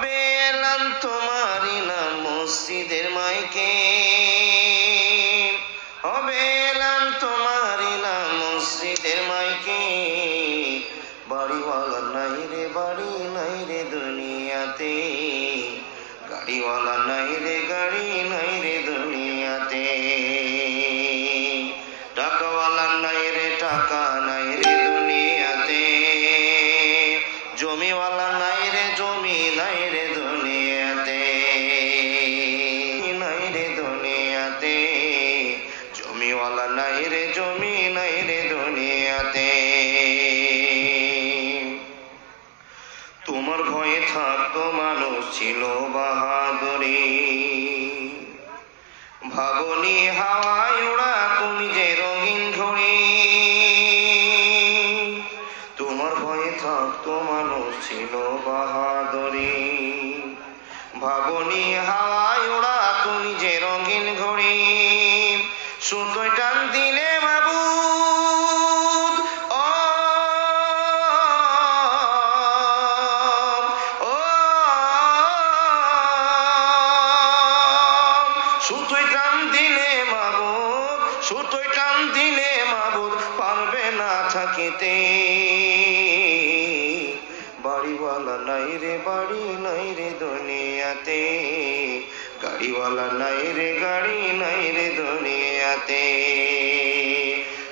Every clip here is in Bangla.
হবে এলান তোমারই নাম মসজিদের মাইকে, হবে এলান তোমারই নাম মসজিদের মাইকে। বাড়িওয়ালা নাই রে বাড়ি নাই রে দুনিয়াতে, গাড়িওয়ালা নাই রে গাড়ি নাই রে দুনিয়াতে, টাকাওয়ালা নাই রে টাকা নাই রে দুনিয়াতে, জমিওয়ালা নাই রে জমি নাই রে দুনিয়াতে, নাই রে দুনিয়াতে, জমিওয়ালা নাই রে জমি নাই রে দুনিয়াতে। তোমার ভয়ে থাকতো মানুষ ছিল বাহাদুরি, ভাবনি হাওয়ায় ওড়া তুমি যে রঙিন ঘড়ি। তোমার ভয়ে থাকতো মানুষ ছিল বাহাদুরি, ভাবনি হাওয়ায় ওড়া তুমি যে রঙিন ঘড়ি। সুতোয় টান দিলে মাবুদ সুতোয় টান দিলে মাবুদ, সুতোয় টান দিলে মাবুদ পারবে না থাকিতে। বাড়িওয়ালা নাই রে বাড়ি নাই রে দুনিয়াতে, গাড়িওয়ালা নাই রে গাড়ি নাই রে দুনিয়াতে।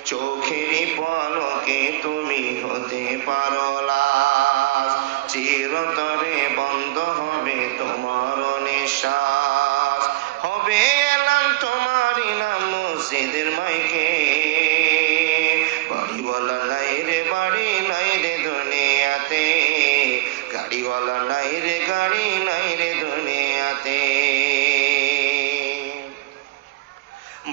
চোখেরই পলকে তুমি হতে পারো লাশ, চিরতরে বন্ধ হবে তোমার নিঃশ্বাস। হবে এলাম তোমারই নাম মসজিদের মাইকে, বাড়িওয়ালা নাই রে বাড়ি নাই রে দুনিয়াতে, গাড়িওয়ালা নাই রে গাড়ি নাই রে দুনিয়াতে।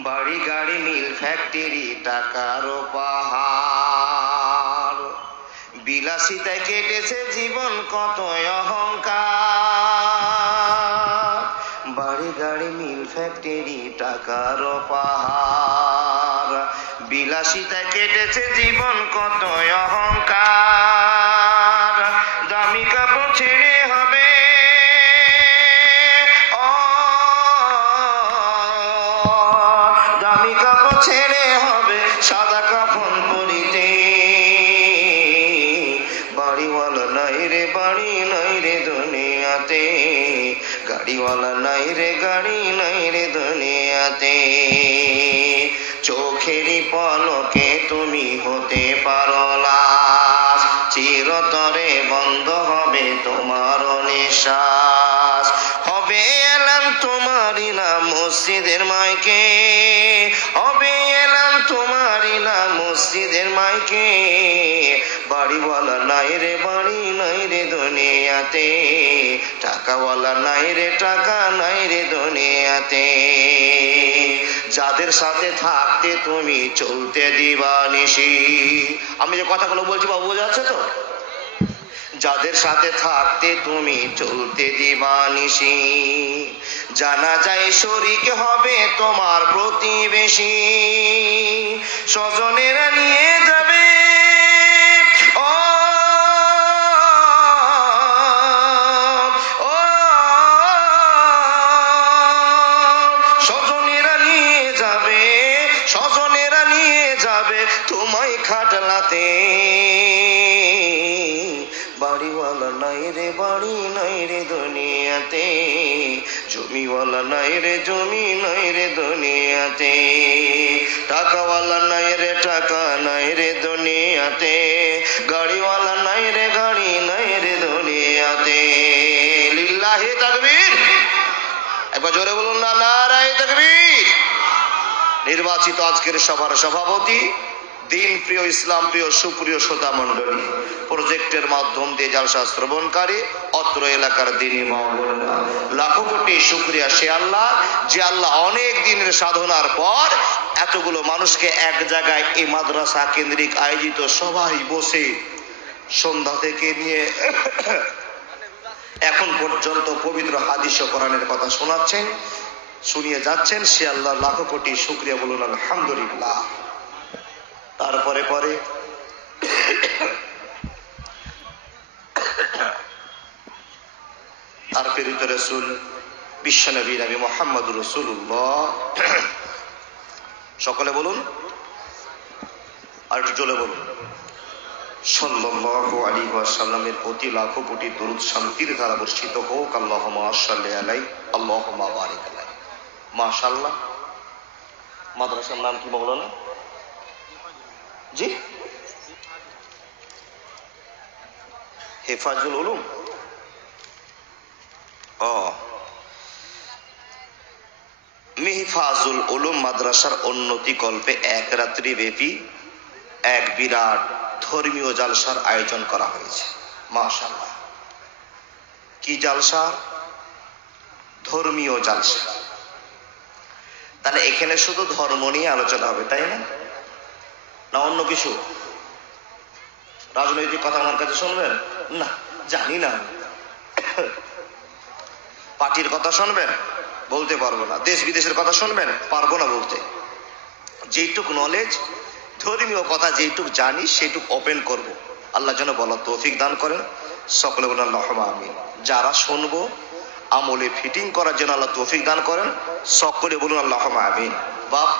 বাড়ি গাড়ি মিল ফ্যাক্টরি টাকার পাহাড়, বিলাসিতায় কেটেছে জীবন কত অহংকার। বাড়ি গাড়ি মিল ফ্যাক্টরি টাকার পাহাড়, বিলাসিতায় কেটেছে জীবন কত অহংকার। দামি কাপড় ছেড়ে হবে দামি কাপড় ছেড়ে হবে সাদা কাফন পরিতে। বাড়িওয়ালা নাই রে বাড়ি নাই রে দুনিয়াতে, গাড়িওয়ালা নাই রে গাড়ি নাই রে দুনিয়াতে। চোখেরই পলকে তুমি হতে পারো লাশ, চিরতরে বন্ধ হবে তোমার নিঃশ্বাস। হবে এলাম তোমারই নাম মসজিদের মাইকে, হবে এলাম তোমারই নাম মসজিদের মাইকে। বাড়িওয়ালা নাই রে বাড়ি নাই রে দুনিয়াতে, টাকাওয়ালা নাই রে টাকা নাই রে দুনিয়াতে। যাদের সাথে থাকতে তুমি চলতে দিবানিশি, আমি যে কথাগুলো বলছি বাবু বোঝা যাচ্ছে তো? যাদের সাথে থাকতে তুমি চলতে দিবানিশি, জানা যায় শরীক হবে তোমার প্রতিবেশী। স্বজনেরা নিয়ে যাবে স্বজনেরা নিয়ে যাবে, স্বজনেরা নিয়ে যাবে তোমায় খাটলাতে। বাড়িওয়ালা নাই রে বাড়ি নাই রে দুনিয়াতে, জমিওয়ালা নাই রে জমি নাই রে দুনিয়াতে, টাকাওয়ালা নাই রে টাকা নাই রে দুনিয়াতে, গাড়িওয়ালা নাই রে গাড়ি নাই রে দুনিয়াতে। লিল্লাহি তাকবীর, একবার জোরে বলুন না নারায়ে তাকবীর। নির্বাচিত আজকের সভার সভাপতি, দিন প্রিয় ইসলাম প্রিয় সুপ্রিয় শ্রোতা মণ্ডলী, প্রজেক্টের মাধ্যম দিয়ে জালসা শ্রবণকারী অত্র এলাকার দিনী মা ও বোনেরা, লাখো কোটি শুকরিয়া সে আল্লাহ, যে আল্লাহ অনেক দিনের সাধনার পর এতগুলো মানুষকে এক জায়গায় এই মাদ্রাসা কেন্দ্রিক আয়োজিত সভায় বসে সন্ধ্যা থেকে নিয়ে এখন পর্যন্ত পবিত্র হাদিস ও কোরআনের কথা শোনাচ্ছেন, শুনিয়ে যাচ্ছেন। সে আল্লাহ লাখো কোটি শুকরিয়া, বলুন আলহামদুলিল্লাহ। তারপরে পরে আর প্রেরিত রাসূল বিশ্বনবী নবী মুহাম্মদুর রাসূলুল্লাহ, সকলে বলুন আর একটু জোরে বলুন, সাল্লাল্লাহু আলাইহি ওয়াসাল্লামের প্রতি লাখো কোটি দরুদ শান্তির ধারা বর্ষিত হোক। আল্লাহুম্মা সাল্লি আলাইহি আল্লাহুম্মা বারিক আলাইহি। মাশাআল্লাহ। মাদ্রাসার নাম কি মাওলানা? জি, হেফাজুল উলুম। মেহফাজুল উলুম মাদ্রাসার উন্নতি কল্পে এক রাত্রি ব্যাপী এক বিরাট ধর্মীয় জালসার আয়োজন করা হয়েছে। মাশাআল্লাহ। কি জালসা? ধর্মীয় জালসা। তাহলে এখানে শুধু ধর্ম নিয়ে আলোচনা হবে, তাই না? না অন্য কিছু? রাজনৈতিক কথা আমার কাছে শুনবেন না? জানি না। পার্টির কথা শুনবেন? বলতে পারবো না। দেশ বিদেশের কথা শুনবেন? পারবো না বলতে। যেটুক নলেজ, ধর্মীয় কথা যেটুক জানি সেটুক ওপেন করব। আল্লাহ যেন বলার তৌফিক দান করেন। সকলে বলেন আল্লাহুম্মা আমিন। যারা শুনবো আমলে ফিটিং করার জন্য আল্লাহ তৌফিক দান করেন। সকলে বলুন আল্লাহুম্মা আমিন। বাপ,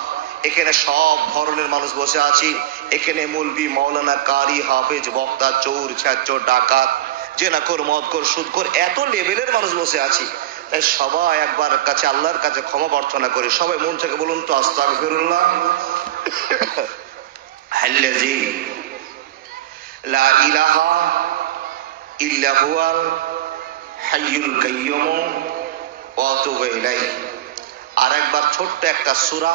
এখানে সব ধরনের মানুষ বসে আছি। এখানে মৌলবি, মাওলানা, কারি, হাফেজ, বক্তা, চোর, ছাত্র, ডাকাত, জেনাখোর, মদখোর, সুদখোর, এত লেভেলের মানুষ বসে আছি। তাই সবাই একবার কাছে আল্লাহর কাছে ক্ষমা প্রার্থনা করে সবাই মন থেকে বলুন তো আস্তাগফিরুল্লাহ আল্লাযী লা ইলাহা ইল্লা হুয়াল হাইয়ুল কাইয়্যুম ওয়া আতুবু ইলাইহি। আর একবার ছোট্ট একটা সূরা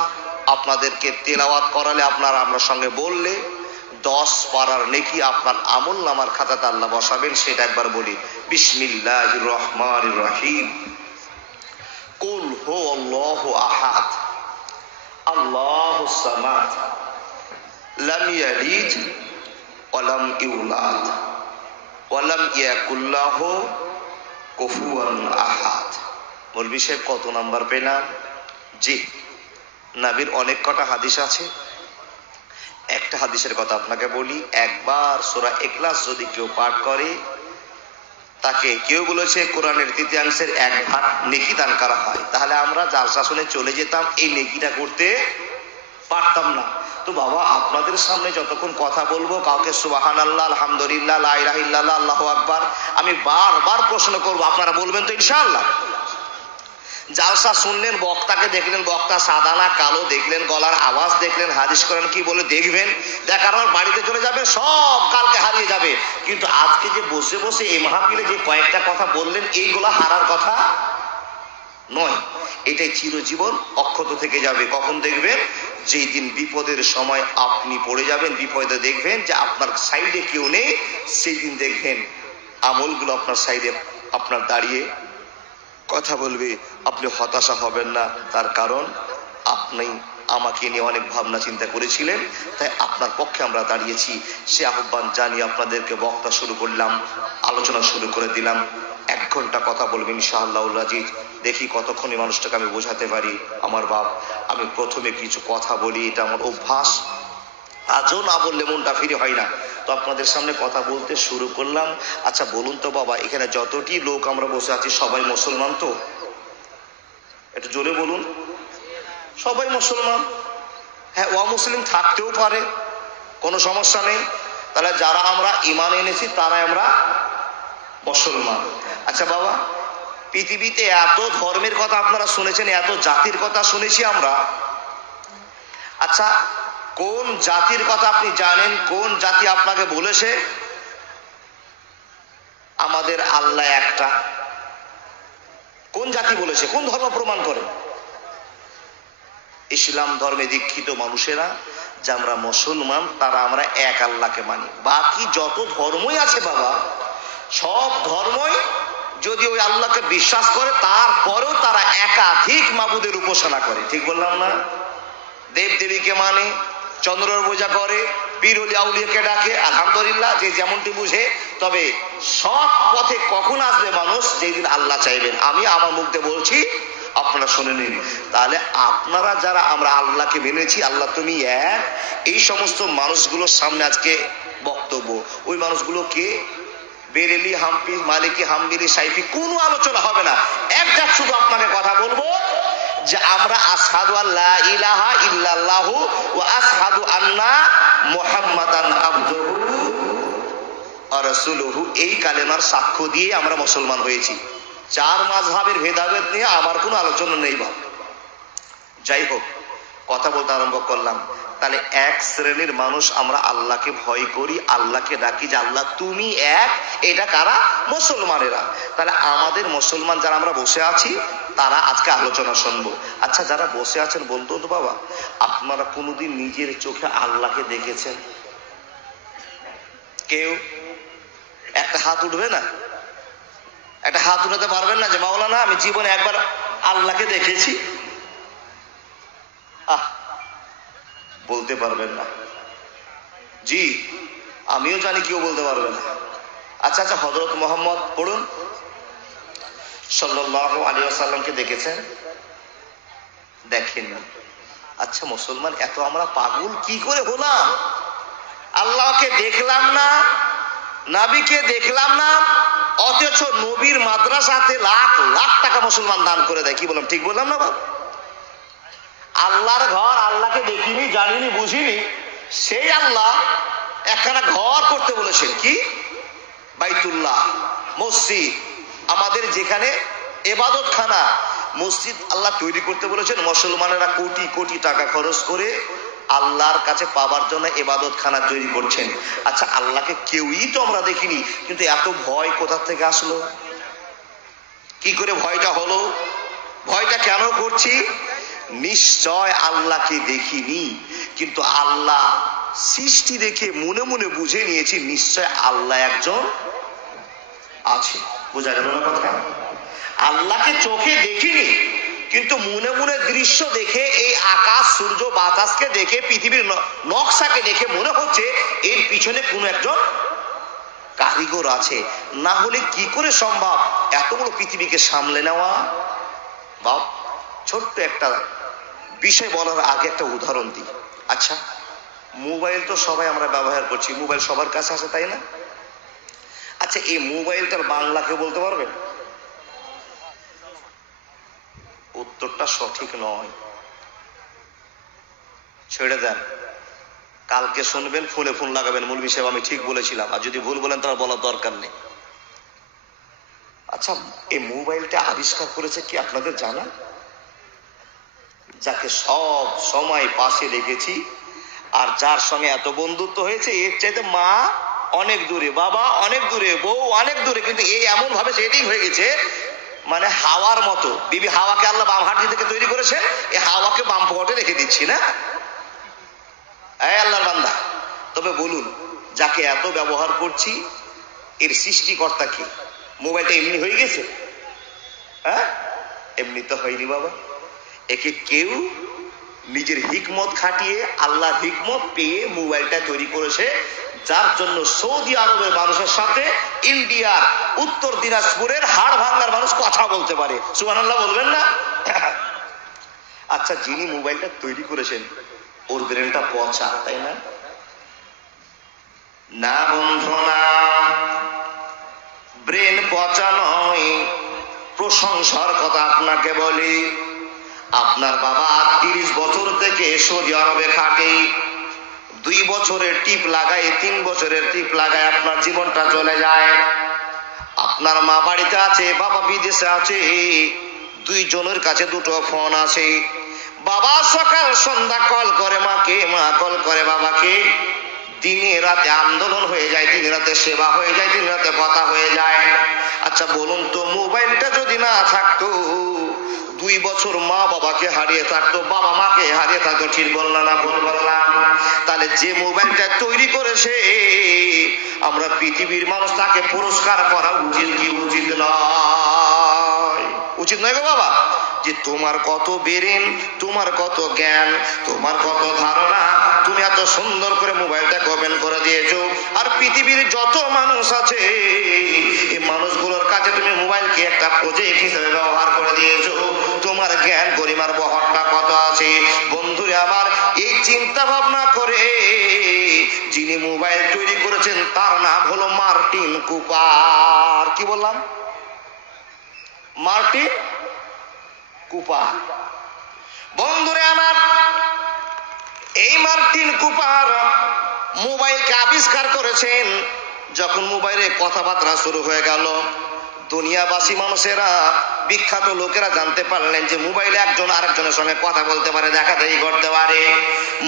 আপনাদেরকে তেলাওয়াত করালে, আপনারা আমার সঙ্গে বললে 10 পারার নেকি আপনার আমলনামার খাতাতে আল্লাহ বসাবেন। সেটা একবার বলি। বিসমিল্লাহির রহমানির রহিম। কুল হুয়াল্লাহু আহাদ আল্লাহুস সামাদ লাম ইয়ালিদ ওয়া লাম ইউলাদ ওয়া লাম ইয়াকুল লাহু কুফুয়ান আহাদ। মৌলভী সাহেব কত নাম্বার পেলাম? জি, নবীর অনেক কটা হাদিস আছে। একটা হাদিসের কথা আপনাকে বলি। একবার সূরা ইখলাস যদি কেউ পাঠ করে, তাকে কেউ বলেছে কোরআনের তৃতীয়াংশের 1 ভাগ নেকি দান করা হয়। তাহলে আমরা জালসা শুনে চলে যেতাম, এই নেকিটা করতে পারতাম না। তো বাবা, আপনাদের সামনে যতক্ষণ কথা বলবো, কাউকে সুবহানাল্লাহ, আলহামদুলিল্লাহ, লা ইলাহা ইল্লাল্লাহ, আল্লাহু আকবার, আমি বারবার প্রশ্ন করবো, আপনারা বলবেন তো ইনশাআল্লাহ? জালসা শুনলেন, বক্তাকে দেখলেন, বক্তা সাদা না কালো দেখলেন, গলার আওয়াজ দেখলেন, হাদিস করেন কি বলে দেখবেন, দেখার পর বাড়িতে চলে যাবে, সব কালকে হারিয়ে যাবে। কিন্তু আজকে যে বসে বসে এই মাহফিলে যে কয়েকটা কথা বললেন, এইগুলো হারার কথা নয়। এটাই চিরজীবন অক্ষত থেকে যাবে। কখন দেখবেন? যেই দিন বিপদের সময় আপনি পড়ে যাবেন, বিপদে দেখবেন যে আপনার সাইডে কেউ নেই, সেই দিন দেখবেন আমলগুলো আপনার সাইডে আপনার দাঁড়িয়ে কথা বলবে। আপনি হতাশা হবেন না, তার কারণ আপনি আমাকে নিয়ে অনেক ভাবনা চিন্তা করেছিলেন, তাই আপনার পক্ষে আমরা দাঁড়িয়েছি। সে আহ্বান জানিয়ে আপনাদেরকে বক্তা শুরু করলাম, আলোচনা শুরু করে দিলাম। 1 ঘন্টা কথা বলবেন ইনশাআল্লাহুল আজিজ। দেখি কতক্ষণে মানুষটাকে আমি বোঝাতে পারি। আমার বাপ, আমি প্রথমে কিছু কথা বলি, এটা আমার অভ্যাস। আজও না বললে মনটা ফিরে হয় না। তো আপনাদের সামনে কথা বলতে শুরু করলাম। আচ্ছা বলুন তো বাবা, এখানে যতটি লোক আমরা বসে আছি সবাই মুসলমান তো? একটু জোরে বলুন। সবাই মুসলমান? হ্যাঁ, অমুসলিম থাকতেও পারে, কোনো সমস্যা নেই। তাহলে যারা আমরা ঈমান এনেছি তারাই আমরা মুসলমান। আচ্ছা বাবা, পৃথিবীতে এত ধর্মের কথা আপনারা শুনেছেন, এত জাতির কথা শুনেছি আমরা। আচ্ছা, কোন জাতির কথা আপনি জানেন? কোন জাতি আপনাকে বলেছে আমাদের আল্লাহ একটা? কোন জাতি বলেছে? কোন ধর্ম প্রমাণ করে? ইসলাম ধর্মে দীক্ষিত মানুষেরা যে আমরা মুসলমান, তারা আমরা এক আল্লাহকে মানি। বাকি যত ধর্মই আছে বাবা, সব ধর্মই যদি ওই আল্লাহকে বিশ্বাস করে, তারপরেও তারা একাধিক মাবুদের উপাসনা করে। ঠিক বললাম না? দেব দেবীকে মানে, চন্দ্রের পূজা করে, পীর ওলি আউলিয়াকে ডাকে, আলহামদুলিল্লাহ, যে যেমনটি বুঝে। তবে সব পথে কখন আসবে মানুষ? যেদিন আল্লাহ চাইবেন। আমি আমার মুখ দিয়ে বলছি, আপনারা শুনে নিন। তাহলে আপনারা যারা আমরা আল্লাহকে মেনেছি, আল্লাহ তুমি এক, এই সমস্ত মানুষগুলোর সামনে আজকে বক্তব্য। ওই মানুষগুলো কে? বেরেলি, হাম্পি, মালিকি, হাম্বিলি, সাইফি কোনো আলোচনা হবে না। একটা শুধু আপনাকে কথা বলবো যে আমরা আশহাদু আল্লা ইলাহা ইল্লাল্লাহু ওয়া আশহাদু আন্না মুহাম্মাদান আবদুহু ওয়া রাসূলুহু, এই কালেমার সাক্ষ্য দিয়ে আমরা মুসলমান হয়েছি। চার মাযহাবের ভেদাভেদ নিয়ে আমার কোনো আলোচনা নেই বাবা। যাই হোক, কথা বলতে আরম্ভ করলাম। তাহলে এক শ্রেণীর মানুষ আমরা আল্লাহকে ভয় করি, আল্লাহকে ডাকি যে আল্লাহ তুমি এক। এটা কারা? মুসলমানেরা। তাহলে আমাদের মুসলমান যারা আমরা বসে আছি তারা আজকে আলোচনা শুনবো। আচ্ছা, যারা বসে আছেন বলতো তো বাবা, আপনারা কোনোদিন নিজের চোখে আল্লাহকে দেখেছেন? কেউ একটা হাত উঠবে না? একটা হাত উঠাতে পারবেন না যে মাওলানা আমি জীবনে একবার আল্লাহকে দেখেছি? বলতে পারবেন না। জি, আমিও জানি কেউ বলতে পারবে না। আচ্ছা, হযরত মুহাম্মদ পড়ুন, সাল্লাল্লাহু আলাইহি ওয়াসাল্লামকে দেখেছেন? দেখেননি। আচ্ছা, মুসলমান এত আমরা পাগল কি করে হলাম? আল্লাহকে দেখলাম না, নবীকে দেখলাম না, অথচ নবীর মাদ্রাসাতে লাখ লাখ টাকা মুসলমান দান করে দেয়। কি বললাম? ঠিক বললাম না বাবা? আল্লাহর ঘর, আল্লাহকে দেখিনি, জানিনি, বুঝিনি, সেই আল্লাহ একখানা ঘর করতে বলেছেন। কি? বাইতুল্লাহ, মসজিদ, আমাদের যেখানে ইবাদতখানা, মসজিদ আল্লাহ তৈরি করতে বলেছেন। মুসলমানেরা কোটি কোটি টাকা খরচ করে আল্লাহর কাছে পাবার জন্য ইবাদতখানা তৈরি করছেন। আচ্ছা, আল্লাহকে কেউই তো আমরা দেখিনি, কিন্তু এত ভয় কোথা থেকে আসলো? কি করে ভয়টা হলো? ভয়টা কেন করছি? নিশ্চয় আল্লাহকে দেখিনি, কিন্তু আল্লাহ সৃষ্টি দেখে মনে মনে বুঝে নিয়েছি নিশ্চয় আল্লাহ একজন আছে। বোঝা গেল না কথা? আল্লাহকে চোখে দেখিনি, কিন্তু মনে মনে দৃশ্য দেখে, এই আকাশ, সূর্য, বাতাসকে দেখে, পৃথিবীর নকশাকে দেখে মনে হচ্ছে এর পিছনে কোনো একজন কারিগর আছে। না হলে কি করে সম্ভব এত বড় পৃথিবীকে সামলে নেওয়া? বাপ, ছোট্ট একটা বিষয় বলার আগে একটা উদাহরণ দিই। আচ্ছা, মোবাইল তো সবাই আমরা ব্যবহার করছি, মোবাইল সবার কাছে আছে, তাই না? আচ্ছা, এই মোবাইলটার বাংলাকে বলতে পারবেন? উত্তরটা সঠিক নয়, ছেড়ে দেন, কালকে শুনবেন, ফোনে ফোন লাগাবেন, মৌলভী সাহেব আমি ঠিক বলেছিলাম, আর যদি ভুল বলেন তার বলার দরকার নেই। আচ্ছা, এই মোবাইলটা আবিষ্কার করেছে কি আপনাদের জানা? যাকে সব সময় পাশে রেখেছি আর যার সঙ্গে এত বন্ধুত্ব হয়েছে, এর চাইতে মা অনেক দূরে, বাবা অনেক দূরে, বউ অনেক দূরে, কিন্তু এই এমন ভাবে সেটিং হয়ে গেছে মানে হাওয়ার মতো। বিবি হাওয়াকে আল্লাহ বাম হাত থেকে তৈরি করেছেন, এই হাওয়াকে বাম পকেটে রেখে দিচ্ছি না? এই আল্লাহর বান্দা, তবে বলুন, যাকে এত ব্যবহার করছি এর সৃষ্টিকর্তা কি? মোবাইলটা এমনি হয়ে গেছে? হ্যাঁ, এমনি তো হয়নি বাবা। একে কেউ নিজের হিকমত খাটিয়ে, আল্লাহর হিকমত পেয়ে মোবাইলটা তৈরি করেছে, যার জন্য সৌদি আরবের মানুষের সাথে ইন্ডিয়ার উত্তর দিনাজপুরের হাড় ভাঙার মানুষ কথা বলতে পারে। সুবহানাল্লাহ বলবেন না? আচ্ছা, যিনি মোবাইলটা তৈরি করেছেন ওর ব্রেনটা পচা, তাই না? না বন্ধু না, ব্রেন পচা নয়। প্রশংসার কথা আপনাকে বলি, আপনার বাবা 30 বছর থেকে সৌদি আরবে খাটে, 2 বছরের টিপ লাগায়, 3 বছরের টিপ লাগায় আপনার জীবনটা চলে যায়। আপনার মা বাড়িতে আছে, বাবা বিদেশে আছে, 2 জনের কাছে 2টো ফোন আছে। বাবা সকাল সন্ধ্যা কল করে মাকে, মা কল করে বাবাকে। দিনে রাতে আন্দোলন হয়ে যায়, দিনে রাতে সেবা হয়ে যায়, দিনে রাতে কথা হয়ে যায়। আচ্ছা বলুন তো, মোবাইলটা যদি না থাকতো, 2 বছর মা বাবাকে হারিয়ে থাকতো, বাবা মাকে হারিয়ে থাকতো, ঠিক বললাম না ভুল বললাম? তাহলে যে মোবাইলটা তৈরি করেছে আমরা পৃথিবীর মানুষ, তাকে পুরস্কার করা উচিত কি উচিত নয়? উচিত নয় গো বাবা? যে তোমার কত বেরেন, তোমার কত জ্ঞান, তোমার কত ধারণা, তুমি এত সুন্দর করে মোবাইলটাকে ওপেন করে দিয়েছো। আর পৃথিবীর যত মানুষ আছে এই মানুষগুলোর কাছে তুমি মোবাইলকে একটা প্রজেক্ট হিসেবে ব্যবহার করে দিয়েছো। তোমার জ্ঞান গরিমার বহরটা কত আছে? বন্ধুরে আমার, এই চিন্তা ভাবনা করে যিনি মোবাইল তৈরি করেছেন তার নাম হলো মার্টিন কুপার। কি বললাম? Martin Cooper. বন্ধুরে আমার, এই মার্টিন কুপার মোবাইলকে আবিষ্কার করেছেন। যখন মোবাইলে কথাবার্তা শুরু হয়ে গেল, দুনিয়াবাসী মানুষেরা, বিখ্যাত লোকেরা জানতে পারলেন যে মোবাইলে একজন আরেকজনের সঙ্গে কথা বলতে পারে, দেখাদেখি করতে পারে।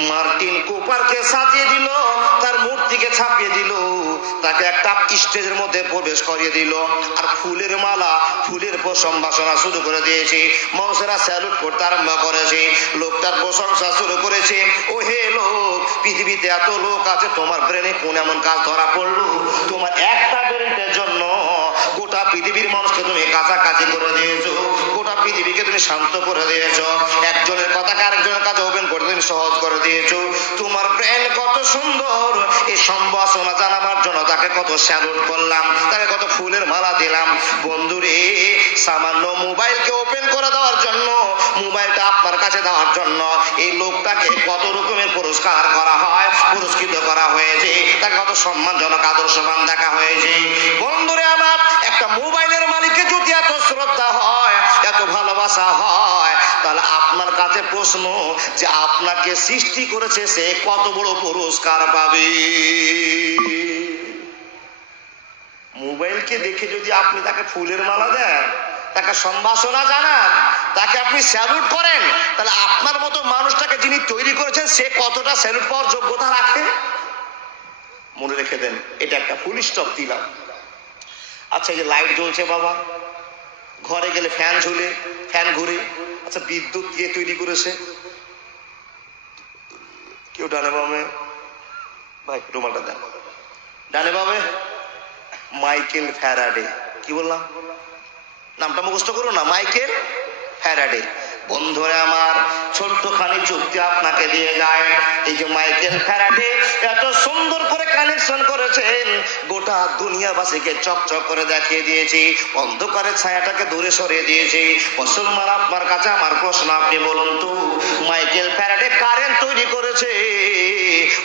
মার্টিন কুপারকে সাজিয়ে দিল, তার মূর্তিকে ছাপিয়ে দিল, তাকে একটা স্টেজের মধ্যে প্রবেশ করিয়ে দিল, আর ফুলের মালা, ফুলের সম্ভাষণা শুরু করে দিয়েছে। মানুষেরা স্যালুট করতে আরম্ভ করেছে, লোকটার প্রশংসা শুরু করেছে। ও হে লোক, পৃথিবীতে এত লোক আছে, তোমার ব্রেনে কোন এমন কাজ ধরা পড়লো? তোমার একটা ব্রেনের জন্য গোটা পৃথিবীর মানুষকে তুমি কাছাকাছি করে দিয়েছো, গোটা পৃথিবীকে তুমি শান্ত করে দিয়েছো, একজনের কথাকে আরেকজনের কাছে ওপেন করে তুমি সহজ করে দিয়েছো। তোমার ব্রেন কত সুন্দর, এই সম্ভাষণা জানাবার জন্য তাকে কত স্যালুট করলাম, তাকে কত ফুলের মালা দিলাম। বন্ধুরে, সামান্য মোবাইলকে ওপেন করে দেওয়ার জন্য, মোবাইলটা আপনার কাছে দেওয়ার জন্য এই লোকটাকে কত রকমের পুরস্কার করা হয়, পুরস্কৃত করা হয়েছে, তাকে কত সম্মানজনক আদর্শবান দেখা হয়েছে। বন্ধুরে আমার, একটা মোবাইলের মালিককে যদি এত শ্রদ্ধা হয়, এত ভালোবাসা হয়, তাহলে আপনার কাছে প্রশ্ন যে আপনাকে সৃষ্টি করেছে সে কত বড় পুরস্কার পাবে? মোবাইলকে দেখে যদি আপনি তাকে ফুলের মালা দেন, তাকে সম্ভাষণা জানান, তাকে আপনি স্যালুট করেন, তাহলে আপনার মতো মানুষটাকে যিনি তৈরি করেছেন সে কতটা স্যালুট পাওয়ার যোগ্যতা রাখে? মনে রেখে দেন, এটা একটা ফুল স্টপ দিলাম। আচ্ছা, এই যে লাইট জ্বলছে বাবা, ঘরে গেলে ফ্যান ঝুলে, ফ্যান ঘুরে, আচ্ছা বিদ্যুৎ কে তৈরি করেছে? কেউ ডানে বামে, ভাই রুমালটা দেন, ডানে বামে, মাইকেল ফ্যারাডে। কি বললাম? নামটা মুখস্থ করো না, মাইকেল ফ্যারাডে। বন্ধুরা আমার, ছোট্টখানি যুক্তি আপনাকে দিয়ে যায়। এই যে মাইকেল ফ্যারাডে এত সুন্দর করে কানেকশন করেছেন, গোটা দুনিয়াবাসীকে চকচক করে দেখিয়ে দিয়েছি, অন্ধকারের ছায়াটাকে দূরে সরিয়ে দিয়েছি। মুসলমান, আপনার কাছে আমার প্রশ্ন, আপনি বলুন তো, মাইকেল ফ্যারাডে কারেন্ট তৈরি করেছে,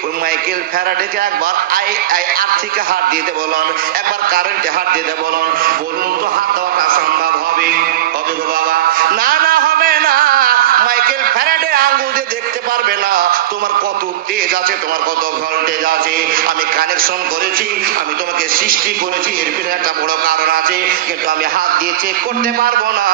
ওই মাইকেল ফ্যারাডেকে একবার আর্থিকে হাত দিতে বলুন, একবার কারেন্টে হাত দিতে বলুন, বলুন তো হাত দেওয়াটা সম্ভব হবে? হবে গো বাবা? না, না, হবে না। মাইকেল ফ্যারাডে আঙ্গুল দিয়ে দেখতে পারবে না তোমার কত তেজ আছে, তোমার কত ভোল্টেজ আছে। আমি কানেকশন করেছি, আমি তোমাকে সৃষ্টি করেছি, এর পিছনে একটা বড় কারণ আছে, কিন্তু আমি হাত দিয়ে চেক করতে পারবো না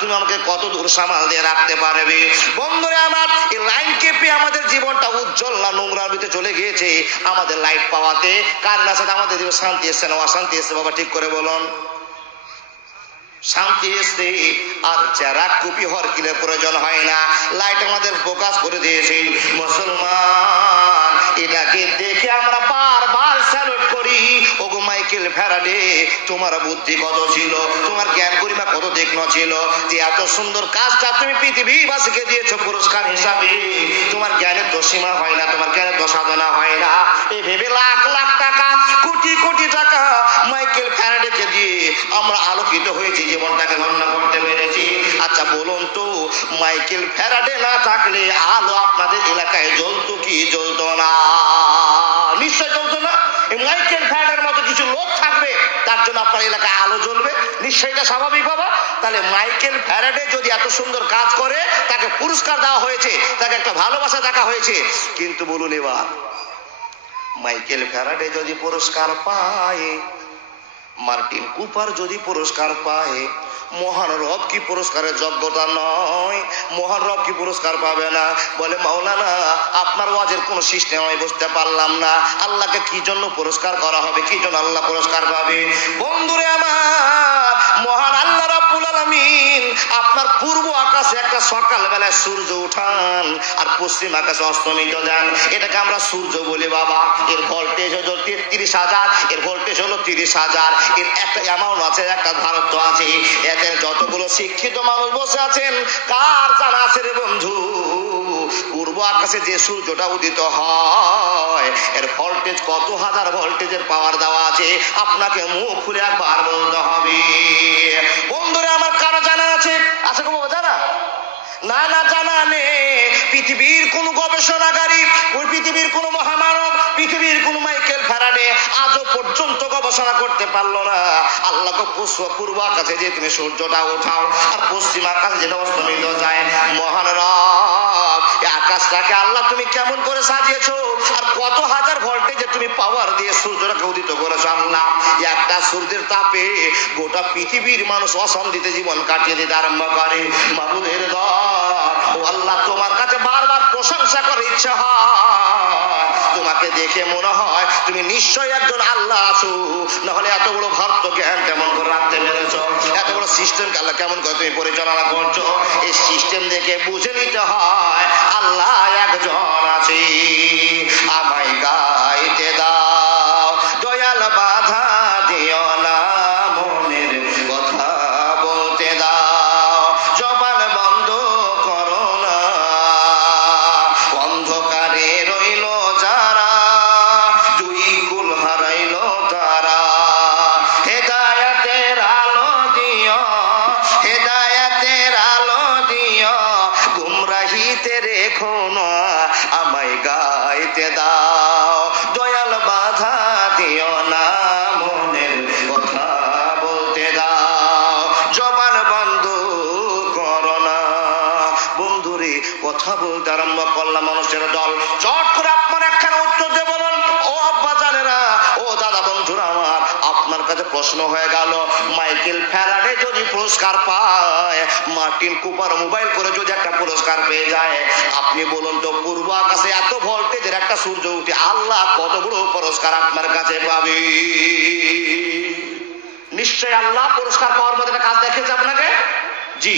তুমি আমাকে কত দূর সামাল দিয়ে রাখতে পারবে। বন্ধুরা আমার, এই লাইন কেঁপে আমাদের জীবনটা উজ্জ্বল না নোংরার ভিতরে চলে গিয়েছে। আমাদের লাইট পাওয়াতে কারেন্টের সাথে আমাদের জীবনে শান্তি এসছে না অশান্তি এসছে? বাবা ঠিক করে বলুন। শান্তি এসছে, আর চেরাক কুপি হরকিলের প্রয়োজন হয় না, লাইট আমাদের ফোকাস করে দিয়েছে। মুসলমান, এটাকে দেখে আমরা বারবার স্যালুট করি। ওগো মাইকেল ফ্যারাডে, তোমার বুদ্ধি কত ছিল, তোমার জ্ঞান গরিমা কত তীক্ষ্ণ ছিল, যে এত সুন্দর কাজটা তুমি পৃথিবীবাসীকে দিয়েছো পুরস্কার হিসাবে। তোমার জ্ঞানের তো সীমা হয় না, তোমার জ্ঞানের তো সাধনা হয় না। এই ভেবে লাখ লাখ টাকা, কোটি কোটি টাকা মাইকেল ফ্যারাডেকে দিয়ে আমরা আলোকিত হয়েছি, জীবনটাকে ধন্য করতে পেরেছি। আচ্ছা বলুন তো, মাইকেল ফ্যারাডে না থাকলে আলো আপনাদের এলাকায় জ্বলতো কি জ্বলতো না? নিশ্চয় জ্বলতো না। মাইকেল ফ্যারাডের মতো কিছু লোক থাকবে, তার জন্য আপনার এলাকায় আলো জ্বলবে, নিশ্চয়ই এটা স্বাভাবিক বাবা। তাহলে মাইকেল ফ্যারাডে যদি এত সুন্দর কাজ করে, তাকে পুরস্কার দেওয়া হয়েছে, তাকে একটা ভালোবাসা দেখা হয়েছে। কিন্তু বলুন এবার, মাইকেল ফ্যারাডে যদি পুরস্কার পায়, মার্টিন কুপার যদি পুরস্কার পায়, মহান রব কি পুরস্কারের যোগ্যতা নয়? মহান রব কি পুরস্কার পাবে না? বলে মাওলানা, আপনার ওয়াজের কোন সিস্টেম আমি বুঝতে পারলাম না, আল্লাহকে কি জন্য পুরস্কার করা হবে, কি জন্য আল্লাহ পুরস্কার পাবে? বন্ধুরে আমার, মহান আল্লাহ রাব্বুল আলামিন আপনার পূর্ব আকাশে একটা সকাল বেলায় সূর্য উঠান, আর পশ্চিম আকাশে অস্তমিত দেন। এটাকে আমরা সূর্য বলি বাবা। এর ভোল্টেজ হলো 33,000, এর ভোল্টেজ হলো 30,000, এর একটা অ্যামাউন্ট আছে, একটা ধারত্ব আছে। এতে যতগুলো শিক্ষিত মানুষ বসে আছেন, কার জানা আছে রে বন্ধু, পূর্ব আকাশে যে সূর্যটা উদিত হয়, এর ভোল্টেজ কত হাজার ভোল্টেজের পাওয়ার দেওয়া আছে? আপনাকে মুখ খুলে একবার বলতে হবে। বন্ধুরা আমার, কারো জানা আছে? আছে গো বাবা, জানা? না, জানা নেই। পৃথিবীর কোন গবেষণাগারী, ওই পৃথিবীর কোন মহামানব, পৃথিবীর কোন মাইকেল ফ্যারাডে আজও পর্যন্ত গবেষণা করতে পারলো না আল্লাহকে পূর্ব আকাশে যে তুমি সূর্যটা ওঠাও আর পশ্চিম আকাশে যেটা অস্তমিত যায়। মহান রব, এই আকাশটাকে আল্লাহ তুমি কেমন করে সাজিয়েছো আর কত হাজার ভোল্টেজে তুমি পাওয়ার দিয়ে সূর্যটাকে উদিত করেছো আল্লাহ। একটা সূর্যের তাপে গোটা পৃথিবীর মানুষ অশান্তিতে জীবন কাটিয়ে দিতে আরম্ভ করে। মাবুদের দল, ও আল্লাহ, তোমার কাছে বারবার প্রশংসা করে ইচ্ছা হয়, তোমাকে দেখে মনে হয় তুমি নিশ্চয়ই একজন আল্লাহ আছো, নাহলে এত বড় ভক্ত জ্ঞান কেমন করে রাখতে পেরেছ, এত বড় সিস্টেম আল্লাহ কেমন করে তুমি পরিচালনা করছো। এই সিস্টেম দেখে বুঝে নিতে হয় আল্লাহ একজন আছে। আমায় গাইতে দাও দয়াল, বাধা দিও না, মনের কথা বলতে দাও, জবান বন্ধ করো না। অন্ধকারে রইল যারা, দুই কুল হারাইল তারা, হেদায়েতের আলো দিও, হেদায়েতের আলো দিও, গুমরাহিতে রেখো না, আমায় গাইতে দাও দয়াল, বাধা দিও না, মনের কথা বলতে দাও, জবান বন্ধ করো না। বন্ধুরে, কথা বলতে আরম্ভ করলাম মানুষের দল চট করে আপনার একখানা উত্তর দিয়ে বলুন, ও আব্বা জানেরা, ও দাদা বন্ধুরা আমার, আপনার কাছে প্রশ্ন হয়ে গেল, মাইকেল ফ্যারাডে যদি পুরস্কার পায়, মার্টিন কুপার মোবাইল করে যদি একটা পুরস্কার পেয়ে যায়, আপনি বলুন তো পূর্ব আকাশে এত ভোল্টেজের একটা সূর্য উঠে আল্লাহ কত বড় পুরস্কার আপনার কাছে পাবে? নিশ্চয় আল্লাহ পুরস্কার পাওয়ার মধ্যে একটা কাজ দেখেছে আপনাকে। জি,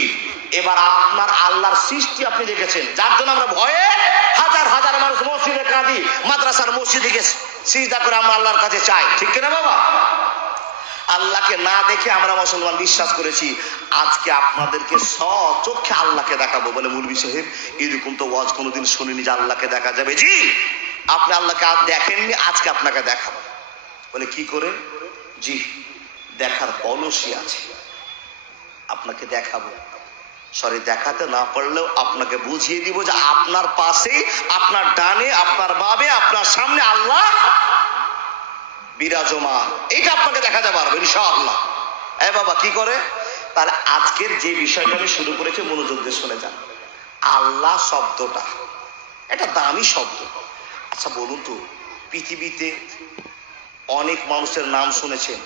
এবার আপনার আল্লাহর সৃষ্টি আপনি দেখেছেন, যার জন্য আমরা ভয়ে হাজার হাজার মানুষ মসজিদে কাঁদি, মাদ্রাসার মসজিদে গিয়ে সিজদা করে আমরা আল্লাহর কাছে চাই, ঠিক কিনা বাবা? আল্লাহকে না দেখে আমরা মুসলমান বিশ্বাস করেছি। আজকে আপনাদেরকে সচক্ষে আল্লাহকে দেখাবো। বলে মৌলভী সাহেব, এরকম তো ওয়াজ কোনোদিন শুনিনি যে আল্লাহকে দেখা যাবে। জি, আপনি আল্লাহকে আজ দেখেননি, আজকে আপনাকে দেখাবো। বলে কি করে? জি, দেখার পলিসি আছে, আপনাকে দেখাবো। সরি, দেখাতে না পারলেও আপনাকে বুঝিয়ে দিব যে আপনার পাশে, আপনার ডানে, আপনার বামে, আপনার সামনে আল্লাহ বিরাজমান। এটা আপনাকে দেখাতে পারবো ইনশাআল্লাহ। এ বাবা, কি করে? তাহলে আজকের যে বিষয়টা আমি শুরু করেছি মনোযোগ দিয়ে শুনে যান। আল্লাহ শব্দটা এটা দামি শব্দ। আচ্ছা বলুন তো, পৃথিবীতে অনেক মানুষের নাম শুনেছেন,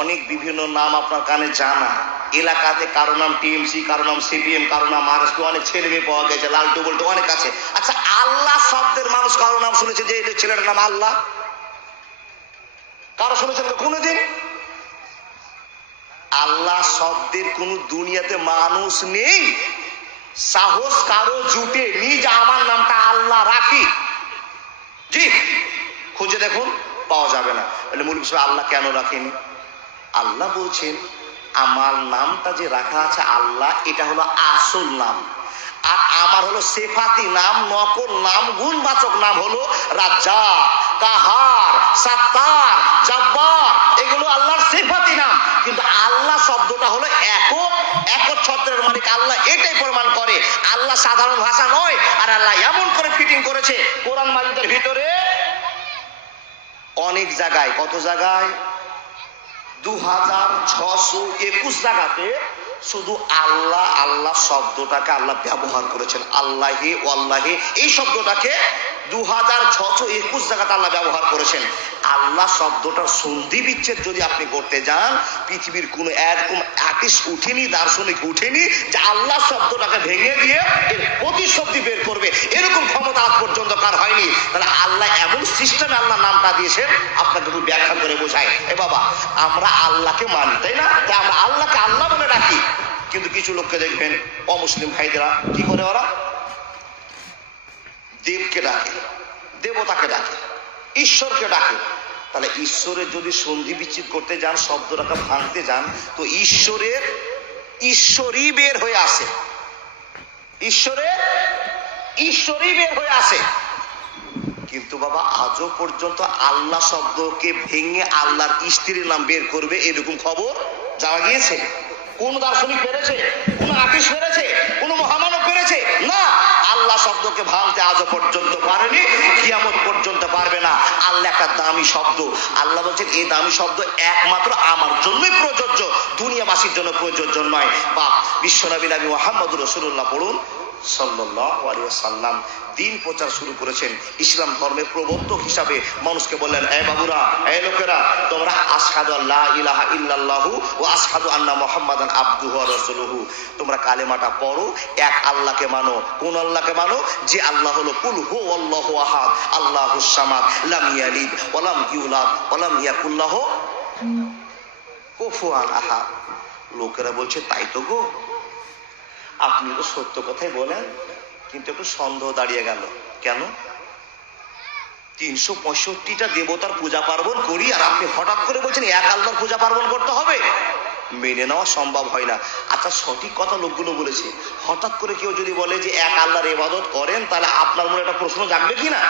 অনেক বিভিন্ন নাম আপনার কানে জানা, এলাকাতে কারো নাম টিএমসি, কারো নাম সিপিএম, কারো নাম আরএসপি, অনেক ছেলে মেয়ে পাওয়া গেছে, লালটু বল্টু অনেক আছে। আচ্ছা, আল্লাহ শব্দের মানুষ কারো নাম শুনেছে যে এই ছেলেটার নাম আল্লাহ? কারো শুনেছেন কোনদিন? আল্লাহ শব্দের কোন দুনিয়াতে মানুষ নেই, সাহস কারো জুটে নিজ আমার নামটা আল্লাহ রাখি। জি, খুঁজে দেখুন, পাওয়া যাবে না। বলে মৌলভী সাহেব, আল্লাহ কেন রাখেনি? আল্লাহ বলছেন, আমার নামটা যে রাখা আছে আল্লাহ, এটা হলো আসল নাম, আর আমার হলো সেফাতি নাম, নকল নাম, গুণবাচক নাম হলো রাজ্জাক, কাহার, সাত্তার, জব্বার। এগুলো আল্লাহর সেফাতি নাম। কিন্তু আল্লাহ শব্দটা হলো একক, একচ্ছত্রের মালিক আল্লাহ। এটাই প্রমাণ করে আল্লাহ সাধারণ ভাষা নয়। আর আল্লাহ এমন করে ফিটিং করেছে কোরআন মাজিদের ভিতরে অনেক জায়গায়, কত জায়গায়? 2621 জায়গাতে শুধু আল্লাহ আল্লাহ শব্দটাকে আল্লাহ ব্যবহার করেছেন। আল্লাহে ওয়াল্লাহে এই শব্দটাকে 2621 জায়গাতে আল্লাহ ব্যবহার করেছেন। আল্লাহ শব্দটার সন্ধি বিচ্ছেদ যদি আপনি করতে যান, পৃথিবীর কোন এরকম আর্টিস্ট উঠেনি, দার্শনিক উঠেনি যে আল্লাহ শব্দটাকে ভেঙে দিয়ে এর প্রতিশব্দি বের করবে, এরকম ক্ষমতা আজ পর্যন্ত কার হয়নি। তাহলে আল্লাহ এমন সিস্টেমে আল্লাহ নামটা দিয়েছেন, আপনাকে একটু ব্যাখ্যা করে বোঝায়। এ বাবা, আমরা আল্লাহকে মানি, তাই না? তাই আমরা আল্লাহকে আল্লাহ বলে ডাকি। কিন্তু কিছু লোককে দেখবেন, অমুসলিম ভাইদেরা কি করে, ওরা দেবকে ডাকে, দেবতাকে ডাকে, ঈশ্বরকে ডাকে। তাহলে ঈশ্বরের যদি সন্ধি বিচ্ছেদ করতে যান, শব্দটাকে ভাঙতে যান, তো ঈশ্বরের ঈশ্বরই বের হয়ে আসে, ঈশ্বরই বের হয়ে আসে। কিন্তু বাবা, আজও পর্যন্ত আল্লাহ শব্দকে ভেঙে আল্লাহর স্ত্রীর নাম বের করবে এরকম খবর জানা গিয়েছে? কোন দার্শনিক পেরেছে? কোন আর্টিস্ট পেরেছে? কোন মহামানব পেরেছে? না। আল্লাহ শব্দকে ভাঙতে আজও পর্যন্ত পারেনি, কিয়ামত পর্যন্ত পারবে না। আল্লাহ একটা দামি শব্দ। আল্লাহ বলছেন এই দামি শব্দ একমাত্র আমার জন্যই প্রযোজ্য, দুনিয়াবাসীর জন্য প্রযোজ্য নয়। বা বিশ্বনবী নবী মুহাম্মদুর রাসূলুল্লাহ পড়ুন সাল্লাল্লাহু আলাইহি ওয়াসাল্লাম দিন প্রচার শুরু করেছেন। ইসলাম ধর্মের প্রবর্তক হিসাবে মানুষকে বললেন, এ বাবুরা, এ লোকেরা, তোমরা আশহাদু আল্লা ইলাহা ইল্লাল্লাহু ওয়া আশহাদু আন্না মুহাম্মাদান আবদুহু ওয়া রাসূলুহু, তোমরা কালেমাটা পড়ো, এক আল্লাহকে মানো। কোন আল্লাহকে মানো? যে আল্লাহ হলো কুল হুয়াল্লাহু আহাদ আল্লাহুস সামাদ লাম ইয়ালিদ ওয়া লাম ইউলাদ ওয়া লাম ইয়াকুল লাহু কুফুয়ান আহাদ। লোকেরা বলছে, তাই তো গো, আপনি তো সত্য কথাই বলেন, কিন্তু একটু সন্দেহ দাঁড়িয়ে গেল। কেন? 365টা দেবতার পূজা পার্বণ করি, আর আপনি হঠাৎ করে বলছেন এক আল্লাহর পূজা পার্বণ করতে হবে? মেনে নেওয়া সম্ভব হয় না। আচ্ছা, সঠিক কথা লোকগুলো বলেছে। হঠাৎ করে কেউ যদি বলে যে এক আল্লাহর ইবাদত করেন, তাহলে আপনার মনে একটা প্রশ্ন জাগবে কিনা?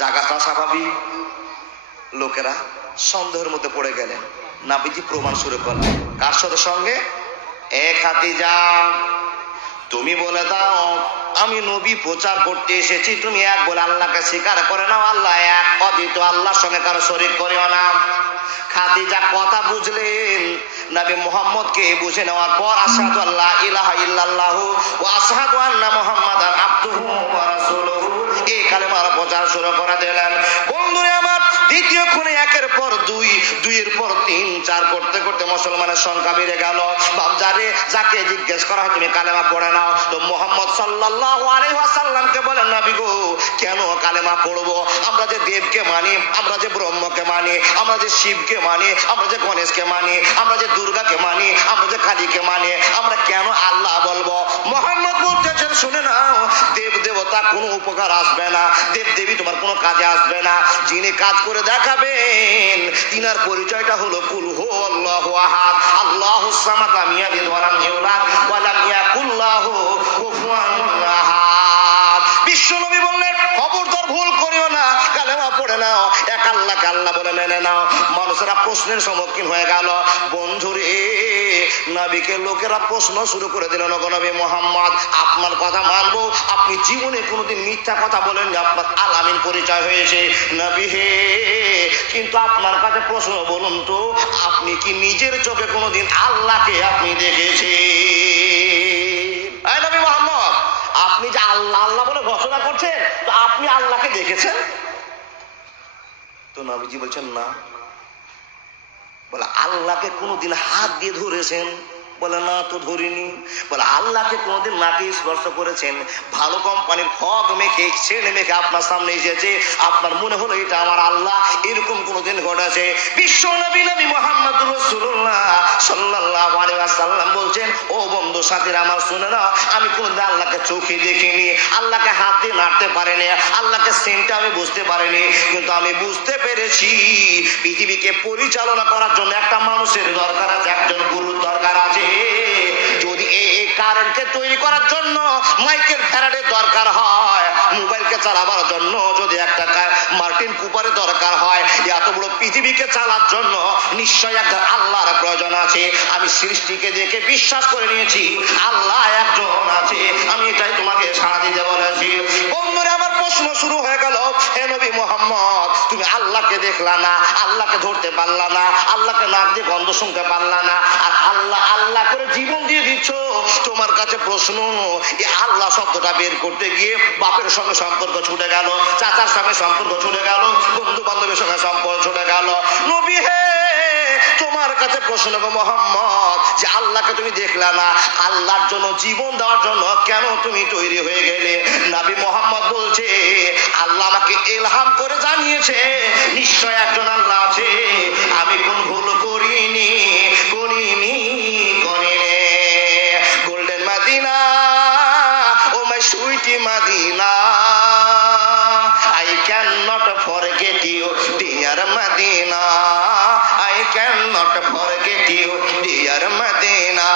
জাগাটা স্বাভাবিক। লোকেরা সন্দেহের মধ্যে পড়ে গেলেন। নবীজি প্রমাণ শুরু করলেন। কার সাথে? সঙ্গে এক খাদিজা, তুমি বলে দাও আমি নবী প্রচার করতে এসেছি, তুমি এক বলে আল্লাহকে স্বীকার করে নাও, আল্লাহ এক, অদ্বিত, আল্লাহর সঙ্গে কারো শরীক করিও না। খাদিজা কথা বুঝলেন, নবী মুহাম্মদকে বুঝে নেওয়ার পর আশহাদু আল্লা ইলাহা ইল্লাল্লাহু ওয়া আশহাদু আন্না মুহাম্মাদান আবদুহু ওয়া রাসূলুহু এই কালেমার প্রচার শুরু করে দিলেন। বন্ধুরা আমার, দ্বিতীয় ক্ষণে একের পর দুই, দুইয়ের পর তিন, চার করতে করতে মুসলমানের সংখ্যা বেড়ে গেল। বাবজারে যাকে জিজ্ঞেস করা হয় তুমি কালেমা পড়ে নাও, তো মুহাম্মদ সাল্লাল্লাহু আলাইহি ওয়াসাল্লামকে বলেন, নবী গো, কেন কালেমা পড়বো? আমরা যে দেবকে মানি, আমরা যে ব্রহ্মকে মানি, আমরা যে শিবকে মানি, আমরা যে গণেশকে মানি, আমরা যে দুর্গাকে মানি, আমরা যে কালীকে মানি, আমরা কেন আল্লাহ বলবো? মুহাম্মদ বলতেছেন, শুনে নাও, দেব দেবতা কোনো উপকার আসবে না, দেব দেবী তোমার কোনো কাজে আসবে না। যিনি কাজ করে দেখাবেন তিনার পরিচয়টা হলো কুল হুয়াল্লাহু আহাদ আল্লাহুস সামাদ লাম ইয়ালিদ ওয়া লাম ইউলাদ ওয়া লাম ইয়াকুল লাহু কুফুয়ান আহাদ। বিশ্বনবী বললেন, খবরদার ভুল করিও না, কালেমা পড়ে নাও, এক আল্লাহকে আল্লাহ বলে মেনে নাও। মানুষেরা প্রশ্নের সম্মুখীন হয়ে গেল। বন্ধুরে, নবীকে লোকেরা প্রশ্ন শুরু করে দিল, নবী মুহাম্মদ, আপনার কথা মানবো, আপনি জীবনে কোনোদিন মিথ্যা কথা বলেন যে আপনার আল আমিন পরিচয় হয়েছে নবী হে, কিন্তু আপনার কাছে প্রশ্ন, বলুন তো, আপনি কি নিজের চোখে কোনোদিন আল্লাহকে আপনি দেখেছেন? নবী মুহাম্মদ, আপনি যে আল্লাহ আল্লাহ বলে ঘোষণা করছেন, তো আপনি আল্লাহকে দেখেছেন? তো নবীজি বলছেন না। বলে, আল্লাহকে কোনোদিন হাত দিয়ে ধরেছেন? বলে, না তো ধরিনি। বলে, আল্লাহকে কোনোদিন নাকে স্পর্শ করেছেন? ভালো কোম্পানির ফগ মেখে সেন্ট মেখে আপনার সামনে এসেছে, আপনার মনে হলো এটা আমার আল্লাহ, এরকম কোনোদিন ঘটেছে? বিশ্ব নবী নবী মুহাম্মদুর রাসূলুল্লাহ সাল্লাল্লাহু আলাইহি ওয়াসাল্লাম বলছেন, ও বন্ধু সাথীরা আমার, শুনে নাও, আমি কোনোদিন আল্লাহকে চোখে দেখিনি, আল্লাহকে হাত দিয়ে নাড়তে পারিনি, আল্লাহকে সেন্টটা আমি বুঝতে পারিনি, কিন্তু আমি বুঝতে পেরেছি পৃথিবীকে পরিচালনা করার জন্য একটা মানুষের দরকার আছে, একজন গুরুর দরকার আছে। যদি এই কারেন্টকে তৈরি করার জন্য মাইকেল ফ্যারাডের দরকার হয়, মোবাইলকে চালাবার জন্য যদি একটা মার্টিন কুপারের দরকার হয়, এত বড় পৃথিবীকে চালার জন্য নিশ্চয় একটা আল্লাহর প্রয়োজন আছে। আমি সৃষ্টিকে দেখে বিশ্বাস করে নিয়েছি আল্লাহ একজন আছে, আমি এটাই তোমাকে সাড়া দিতে বলেছি। বন্ধুরা আমার, প্রশ্ন শুরু হয়ে গেল, হে নবী মুহাম্মদ, তুমি আল্লাহকে দেখলা না, আল্লাহকে ধরতে পারলা না, আল্লাহকে নাক দিয়ে গন্ধ শুনতে পারলা না, আর আল্লাহ আল্লাহ করে জীবন দিয়ে দিচ্ছ। তোমার কাছে প্রশ্ন, এই আল্লাহ শব্দটা বের করতে গিয়ে বাপের সঙ্গে সম্পর্ক ছুটে গেল, চাচার সঙ্গে সম্পর্ক ছুটে গেল, বন্ধু বান্ধবের সঙ্গে সম্পর্ক ছুটে গেল। নবী হে, তোমার কাছে প্রশ্ন গো মুহাম্মদ, যে আল্লাহকে তুমি দেখলা না, আল্লাহর জন্য জীবন দেওয়ার জন্য কেন তুমি তৈরি হয়ে গেলে? নবী মুহাম্মদ বলছে, আল্লাহ আমাকে ইলহাম করে জানিয়েছে নিশ্চয় একজন আল্লাহ আছে, আমি কোন ভুল করিনি, করিনি, করিনি। Golden Madina, oh my sweetie Madina, I cannot forget you, dear Medina, I cannot forget you, dear Medina,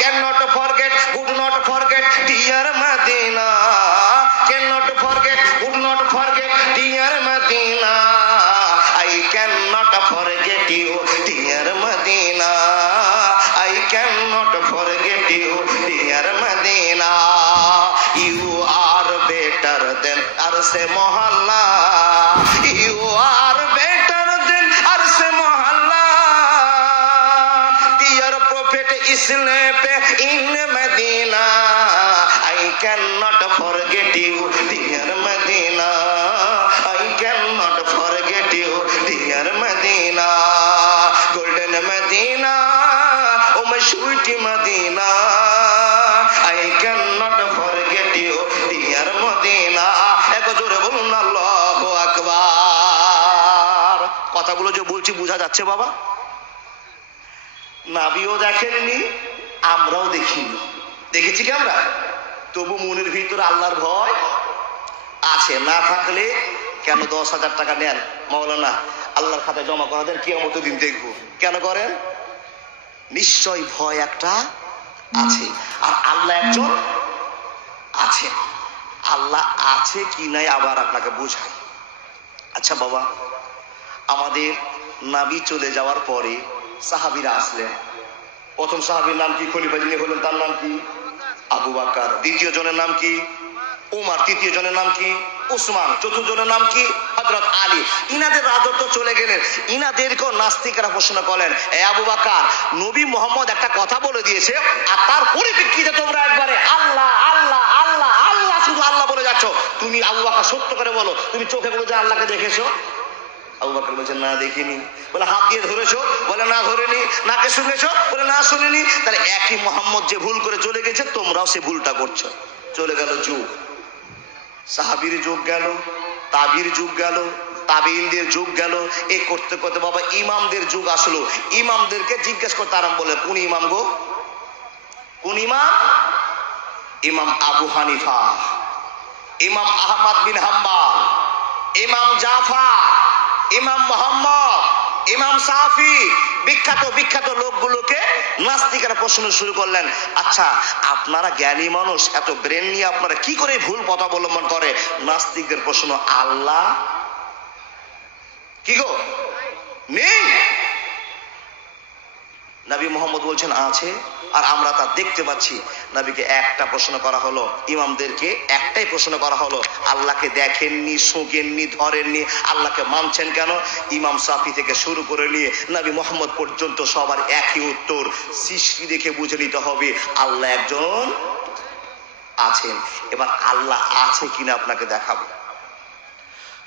cannot forget, would not forget, dear Medina, cannot forget, would not forget, dear Medina, I cannot forget you, dear Medina, I cannot forget you, dear Medina. से मोहल्ला, you are better than arse mohalla. Dear Prophet Islam in Medina, I cannot forget you, dear Medina. I cannot forget you, dear Medina. Golden Medina, oh my sweet Medina. I cannot forget you, dear Medina. এক জোরে বলুন আল্লাহু আকবার। কথাগুলো যে বলছি বোঝা যাচ্ছে বাবা? নাবিও দেখেননি, আমরাও দেখিনি। দেখেছি কি আমরা? তবু মনের ভিতরে আল্লাহর ভয় আছে। না থাকলে কেন 10,000 টাকা নেন মাওলানা, আল্লাহর খাতায় জমা করা দেন, কিয়ামতের দিন দেখবো। কেন করেন? নিশ্চয় ভয় একটা আছে। আর আল্লাহ একজন আছে। আল্লাহ আছে কি নাই আবার আপনাকে বোঝাই। আচ্ছা বাবা, আমাদের নবী চলে যাওয়ার পরে সাহাবীরা আসলেন। প্রথম সাহাবীর নাম কি? খলিফা যিনি হলেন তার নাম কি? আবু বকর। দ্বিতীয় জনের নাম কি? উমর। তৃতীয় জনের নাম কি? উসমান। চতুর্থ জনের নাম কি? হযরত আলী। ইনাদের রাজত্ব চলে গেলেন। ইনাদেরকেও নাস্তিকরা প্রশ্ন করলেন, এ আবু বকর, নবী মোহাম্মদ একটা কথা বলে দিয়েছে, আর তার পরিপ্রেক্ষিতে তোমরা একবারে আল্লাহ আল্লাহ আল্লাহ আল্লাহ শুধু আল্লাহ বলে যাচ্ছ। তুমি আবু বকর সত্য করে বলো, তুমি চোখে বলে যে আল্লাহকে দেখেছো? আবু বকর বলছেন, না দেখিনি। বলে হাত দিয়ে ধরেছো? বলে না ধরেনি। নাকে শুনেছো? বলে না শুনিনি। তাহলে একই মোহাম্মদ যে ভুল করে চলে গেছে, তোমরাও সে ভুলটা করছো। চলে গেল যুগ, সাহাবীর যুগ গেল, তাবির যুগ গেল, তাবিইনদের যুগ গেল। এই করতে করতে বাবা ইমামদের যুগ আসলো। ইমামদেরকে জিজ্ঞেস করতে আরম্ভ বলে, কোন ইমাম গো? কোন ইমাম? ইমাম আবু হানিফা, ইমাম আহমদ বিন হাম্বল, ইমাম জাফর, ইমাম মোহাম্মদ, ইমাম শাফি, বিখ্যাত বিখ্যাত লোকগুলোকে নাস্তিকেরা প্রশ্ন শুরু করলেন, আচ্ছা আপনারা জ্ঞানী মানুষ, এত ব্রেন নিয়ে আপনারা কি করে ভুল পথ অবলম্বন করে? নাস্তিকদের প্রশ্ন, আল্লাহ কি গো নেই? নবী মোহাম্মদ বলছেন আছে, আর আমরা তা দেখতে পাচ্ছি। নবীকে একটা প্রশ্ন করা হলো, ইমামদেরকে একটাই প্রশ্ন করা হলো, আল্লাহকে দেখেননি, শোকেননি, ধরেননি, আল্লাহকে মানছেন কেন? ইমাম শাফি থেকে শুরু করে নিয়ে নবী মোহাম্মদ পর্যন্ত সবার একই উত্তর, সৃষ্টি দেখে বুঝে নিতে হবে আল্লাহ একজন আছেন। এবার আল্লাহ আছে কিনা আপনাকে দেখাবো।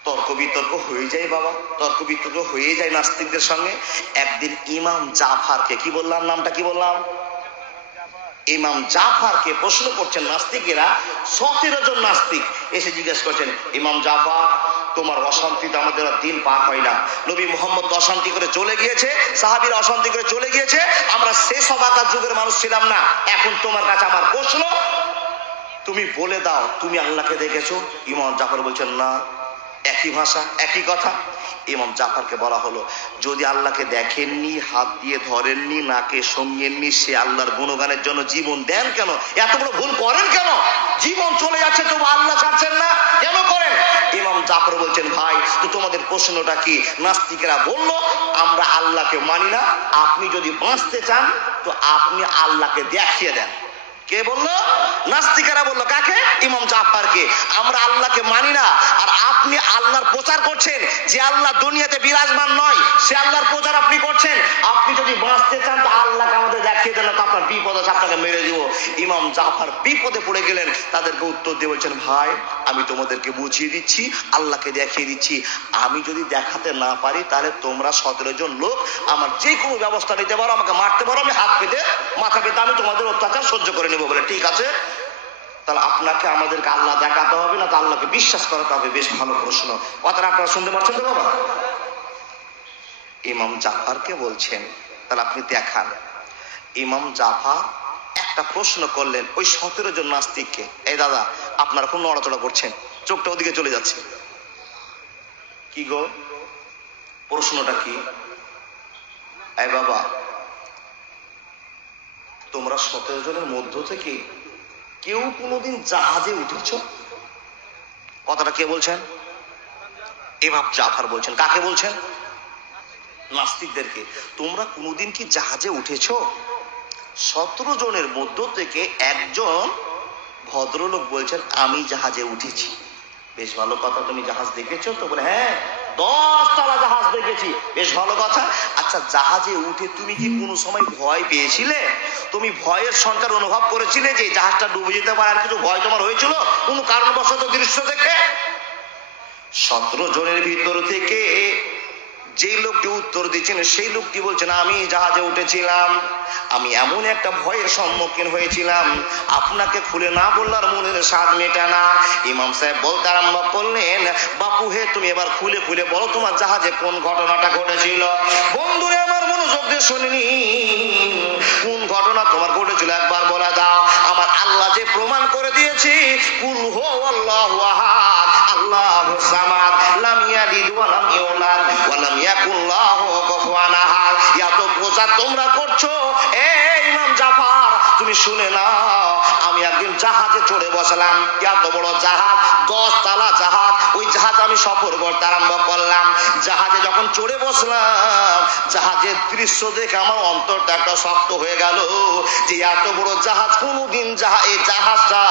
তর্ক বিতর্ক হয়ে যায় বাবা, তর্ক বিতর্ক হয়ে যায় নাস্তিকদের সঙ্গে। একদিন ইমাম জাফরকে, কি বললাম নামটা কি বললাম? ইমাম জাফরকে প্রশ্ন করছেন নাস্তিকেরা। 17 জন নাস্তিক এসে জিজ্ঞেস করছেন, ইমাম জাফর, তোমার অশান্তিতে আমাদের দিন পার হয় না। নবী মোহাম্মদ অশান্তি করে চলে গিয়েছে, সাহাবীরা অশান্তি করে চলে গিয়েছে, আমরা শেষ সবাকার যুগের মানুষ ছিলাম না। এখন তোমার কাছে আমার প্রশ্ন, তুমি বলে দাও তুমি আল্লাহকে দেখেছো? ইমাম জাফর বলছেন না। একই ভাষা, একই কথা। ইমাম জাফরকে বলা হলো, যদি আল্লাহকে দেখেননি, হাত দিয়ে ধরেননি, নাকে সঙ্গেননি, সে আল্লাহর গুণগানের জন্য জীবন দেন কেন? এত বড় ভুল করেন কেন? জীবন চলে যাচ্ছে তবু আল্লাহ ছাড়ছেন না কেন করেন? ইমাম জাফর বলছেন, ভাই তো তোমাদের প্রশ্নটা কি? নাস্তিকেরা বলল, আমরা আল্লাহকে মানি না, আপনি যদি বাঁচতে চান তো আপনি আল্লাহকে দেখিয়ে দেন। কে বললো? নাস্তিকেরা বললো। কাকে? ইমাম জাফরকে। আমরা আল্লাহকে মানি না, আর আপনি আল্লাহর প্রচার করছেন যে আল্লাহ দুনিয়াতে বিরাজমান নয়, সে আল্লাহর প্রচার আপনি করছেন। আপনি যদি বাঁচতে চান তো আল্লাহকে আমাদের দেখিয়ে দেন, তো আপনার বিপদ আছে, আপনাকে মেরে দিব। ইমাম জাফর বিপদে পড়ে গেলেন। তাদেরকে উত্তর দিয়ে বলছেন, ভাই আমি তোমাদেরকে বুঝিয়ে দিচ্ছি, আল্লাহকে দেখিয়ে দিচ্ছি। আমি যদি দেখাতে না পারি তাহলে তোমরা 17 জন লোক আমার যে কোনো ব্যবস্থা নিতে পারো, আমাকে মারতে পারো, আমি হাত পেতে মাথা পেতে আমি তোমাদের অত্যাচার সহ্য করে নেবো। বলে ঠিক আছে, তাহলে আপনাকে আমাদেরকে আল্লাহ দেখাতে হবে না, তো আল্লাহকে বিশ্বাস করাতে হবে। বেশ ভালো প্রশ্ন, কথাটা আপনারা শুনতে পাচ্ছেন তো বাবা? ইমাম জাফরকে বলছেন, তাহলে আপনি দেখান। ইমাম জাফর একটা প্রশ্ন করলেন ওই 17 জন নাস্তিককে, এই দাদা আপনারা খুব নড়াচড়া করছেন, চোখটা ওদিকে চলে যাচ্ছে, কি গো প্রশ্নটা কি? এই বাবা, তোমরা 17 জনের মধ্য থেকে কেউ কোনোদিন জাহাজে উঠেছ? কথাটা কে বলছেন? ইমাম জাফর বলছেন। কাকে বলছেন? নাস্তিকদেরকে। তোমরা কোনোদিন কি জাহাজে উঠেছ? 17 জনের মধ্য থেকে একজন ভদ্রলোক বলছেন, আমি জাহাজে উঠেছি। বেশ ভালো কথা, তুমি জাহাজ দেখেছো তো? বলে হ্যাঁ, 10 তলা জাহাজ দেখেছি। বেশ ভালো কথা। আচ্ছা, জাহাজে উঠে তুমি কি কোনো সময় ভয় পেয়েছিলে? তুমি ভয়ের সঞ্চার অনুভব করেছিলে যে জাহাজটা ডুবে যেতে পারে? আর কিছু ভয় তোমার হয়েছিল কোনো কারণবশত দৃশ্য দেখে? 17 জনের ভিতর থেকে যেই লোকটি উত্তর দিচ্ছেন সেই লোকটি বলছেন, আমি জাহাজে উঠেছিলাম, আমি এমন একটা ভয়ের সম্মুখীন হয়েছিলাম, আপনাকে খুলে না বললার মনের স্বাদ মেটা না। ইমাম সাহেব বলতে আরম্ভ করলেন, বাপু হে, তুমি এবার খুলে খুলে বলো তোমার জাহাজে কোন ঘটনাটা ঘটেছিল। বন্ধুরে আমার মনোযোগ দিয়ে শুনিনি, কোন ঘটনা তোমার ঘটেছিল একবার বলে দাও। আমার আল্লাহ যে প্রমাণ করে দিয়েছি, কুল হুয়াল্লাহু আহাদ আল্লাহুস সামাদ লাম ইয়ালিদ ওয়া লাম ইউলাদ ওয়া লাম ইয়াকুল লাহু কুফুয়ান আহাদ। এত প্রচার তোমরা করছো, ইমাম জাফর তুমি শুনে নাও, আমি একদিন জাহাজে চড়ে বসলাম, এত বড় জাহাজ, 10 তলা জাহাজ। ওই জাহাজ আমি সফর করতে আরম্ভ করলাম। জাহাজে যখন চড়ে বসলাম, জাহাজের দৃশ্য দেখে আমার অন্তরটা একটা শক্ত হয়ে গেল যে এত বড় জাহাজ কোনোদিন এই জাহাজটা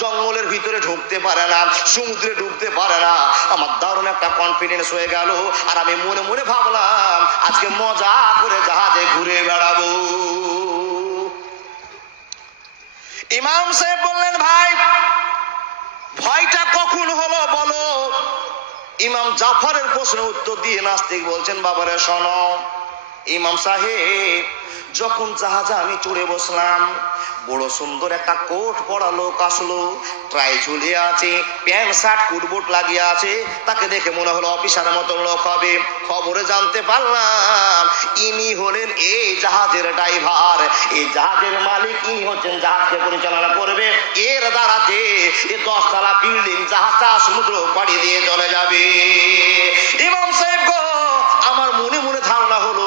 জঙ্গলের ভিতরে ঢুকতে পারে না, সমুদ্রে ঢুকতে পারে না। আমার দারুণ একটা কনফিডেন্স হয়ে গেল। আর আমি মনে মনে ভাবলাম আজকে মজা করে জাহাজে ঘুরে বেড়াবো। ইমাম সাহেব বললেন, ভাই ভয়টা কখন হলো বলো। ইমাম জাফরের প্রশ্নের উত্তর দিয়ে নাস্তিক বলছেন, বাবারে শোনো, ইমাম সাহেব যখন জাহাজে আমি চড়ে বসলাম, বড় সুন্দর একটা কোট পরা লোক আসলো, ট্রাই ঝুলিয়ে আছে, প্যান্ট শার্ট কুটবুট লাগিয়ে আছে। তাকে দেখে মনে হলো অফিসারের মতো লোক হবে। খবরে জানতে পারলাম ইনি হলেন এই জাহাজের ড্রাইভার, এই জাহাজের মালিক, ইনি হচ্ছেন জাহাজকে পরিচালনা করবে। এর দ্বারাতে এই 10 তলা বিল্ডিং জাহাজটা সমুদ্র পাড়ি দিয়ে চলে যাবে। ইমাম সাহেব গো, আমার মনে মনে ধারণা হলো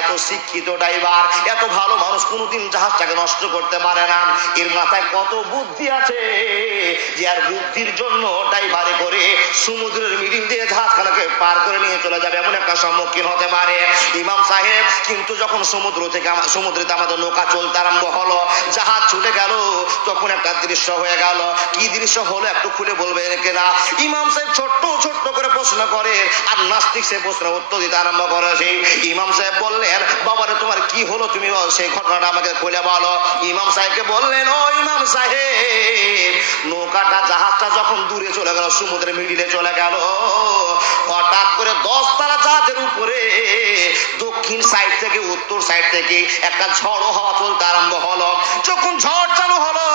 এত শিক্ষিত ড্রাইভার, এত ভালো মানুষ কোনোদিন জাহাজটাকে নষ্ট করতে পারে না। এর মাথায় কত বুদ্ধি আছে যে আর বুদ্ধির জন্য ড্রাইভারে করে সমুদ্রের মিডিল দিয়ে জাহাজখানাকে পার করে নিয়ে চলে যাবে, এমন একটা সম্মুখীন হতে পারে। ইমাম সাহেব কিন্তু যখন সমুদ্রেতে আমাদের নৌকা চলতে আরম্ভ হলো, জাহাজ ছুটে গেল, তখন একটা দৃশ্য হয়ে গেল। কি দৃশ্য হলো একটু খুলে বলবে কিনা? ইমাম সাহেব ছোট্ট ছোট্ট করে প্রশ্ন করে, আর নাস্তিক সে প্রশ্ন উত্তর দিতে আরম্ভ করেছে। ইমাম সাহেব বললেন, বাবারে তোমার কি হলো, তুমি সেই ঘটনাটা আমাকে খুলে বলো। ইমাম সাহেবকে বললেন, ও ইমাম সাহেব, নৌকাটা জাহাজটা যখন দূরে চলে গেল, সমুদ্রের মিডিলে চলে গেল, হঠাৎ করে 10 তলা জাহাজের উপরে দক্ষিণ সাইড থেকে উত্তর সাইড থেকে একটা ঝড়ো হাওয়া চলতে আরম্ভ হলো। যখন ঝড় চালু হলো,